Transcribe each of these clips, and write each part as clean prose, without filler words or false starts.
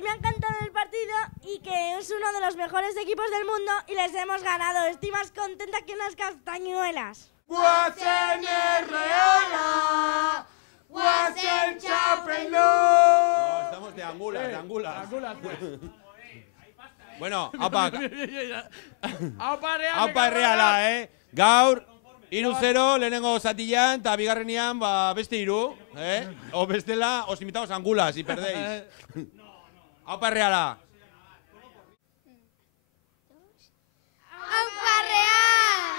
que me ha encantado el partido y que es uno de los mejores equipos del mundo y les hemos ganado. Estoy más contenta que unas castañuelas. Guazen Reala, Guazen Txapeldu. No, estamos de angulas, de angulas. Bueno, aupa Reala, Gaur, 3-0, lehenengo zatian, eta bigarrenian, beste 3, O bestela, os imitamos angulas, y perdéis. Aupa Reala. ¡Aupa Real!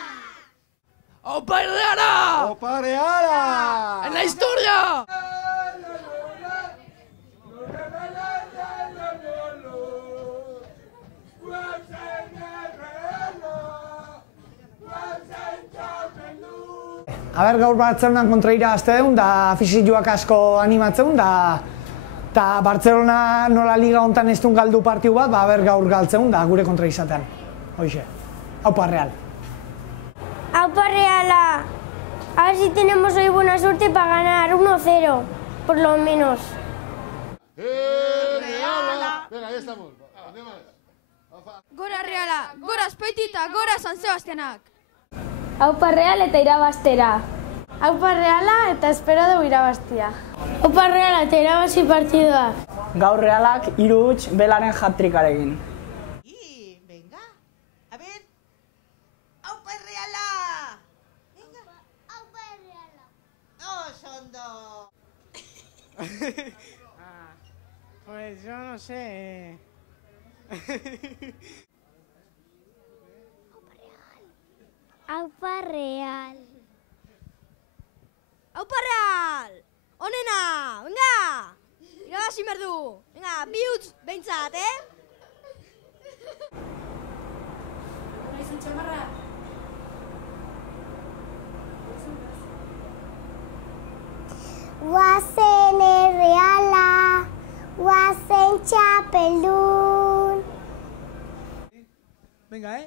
¡Aupa Reala! ¡Aupa Reala! ¡En la historia! Aber, gaur Bartzelonan kontra irabazte deun, da fizioak asko animatzen, da Bartzelona nola liga hontan ez duen galdu partiu bat, aber gaur galtzen, da gure kontra izatean. Hoxe, aupa Real. ¡Aupa Reala! A ver si tenemos hoy buena suerte para ganar 1-0, por lo menos. Reala! Venga, ahí estamos. Gora Reala, gora Azpeitita, gora San Sebastianak. Aupa Real eta irabaztera. Aupa Reala eta espero dugu irabaztia. Aupa Reala eta irabazi partidua. Gaur Realak 3-huts Belaren hat-trickarekin. Venga, a ver. Aupa Reala! Venga. Aupa Reala. Osondo. Pues yo no sé. Aupa Real. Aupa Real! Onena! Venga! Irabazi merdu! Venga, 2 huts behintzat, Guazen Reala, Guazen Txapeldun. Venga,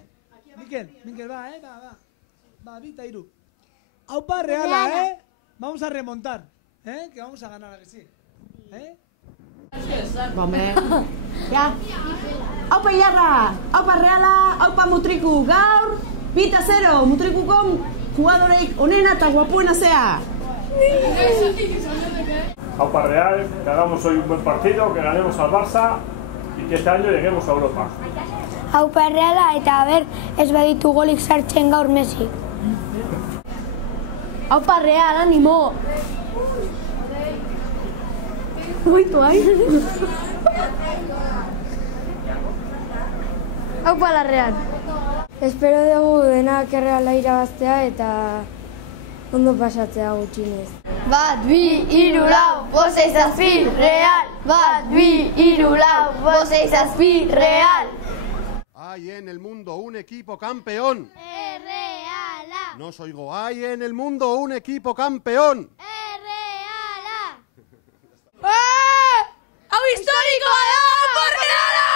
Mikel, va, va, 2-3. Aupa Reala, vamos a remontar, que vamos a ganar, ¿a que sí? Hombre. Ya. Aupa Iarra, Aupa Reala, Aupa Mutriku, gaur, 2-0, Mutrikuko jugadoreik onena eta guapuena zea. Aupa Real, que hagamos hoy un buen partido, que ganemos al Barça y que este año lleguemos a Europa. Aupa Reala eta a ber ez baditu golik sartzen gaur Messi. Aupa Real, ánimo! Muito ahí. Aupa la Real. Espero dugu denak Reala irabaztea eta ondo pasatzea gutxinez. 1, 2, 3, 4, 5, 6, 7, Real. 1, 2, 3, 4, 5, 6, 7, Real. Hay en el mundo un equipo campeón. Reala. No os oigo. Hay en el mundo un equipo campeón. Reala. ¡Hau histórico da! ¡Aupa Reala!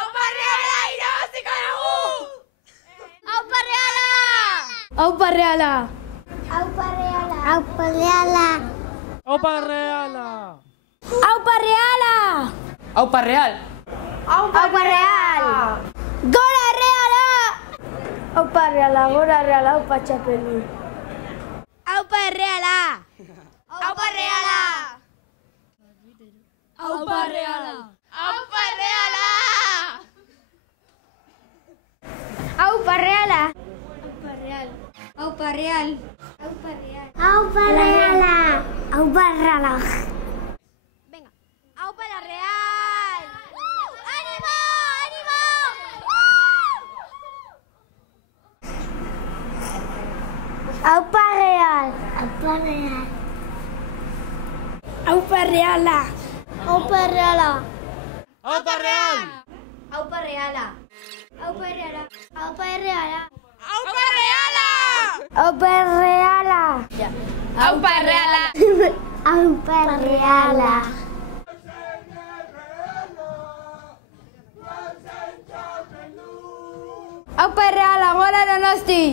¡Aupa Reala irabaziko dugu! Aupa Reala. Aupa Reala! Aupa Reala. Aupa Reala. Aupa Reala! Aupa Reala. Aupa Real. Aupa Real. Gora Reala. Aupa Reala, gora Reala, aupa Txapeldun. Aupa Reala. ¡Aupa Reala! ¡Aupa Reala! ¡Aupa Reala! Aupa Reala. ¡Aupa Real! Aupa Real. Aupa Reala. Aupa Reala. Venga, aupa la Real! ¡Ánimo! ¡Ánimo! Aupa Real. Aupa Real. Aupa Reala! Aupa Reala. Aupa Real! Aupa Reala. Aupa Reala. Aupa Reala. ¡Aupa Reala! Aupa Reala. ¡Aupa Reala! Aupa Reala. Aupa Reala, gora Donosti!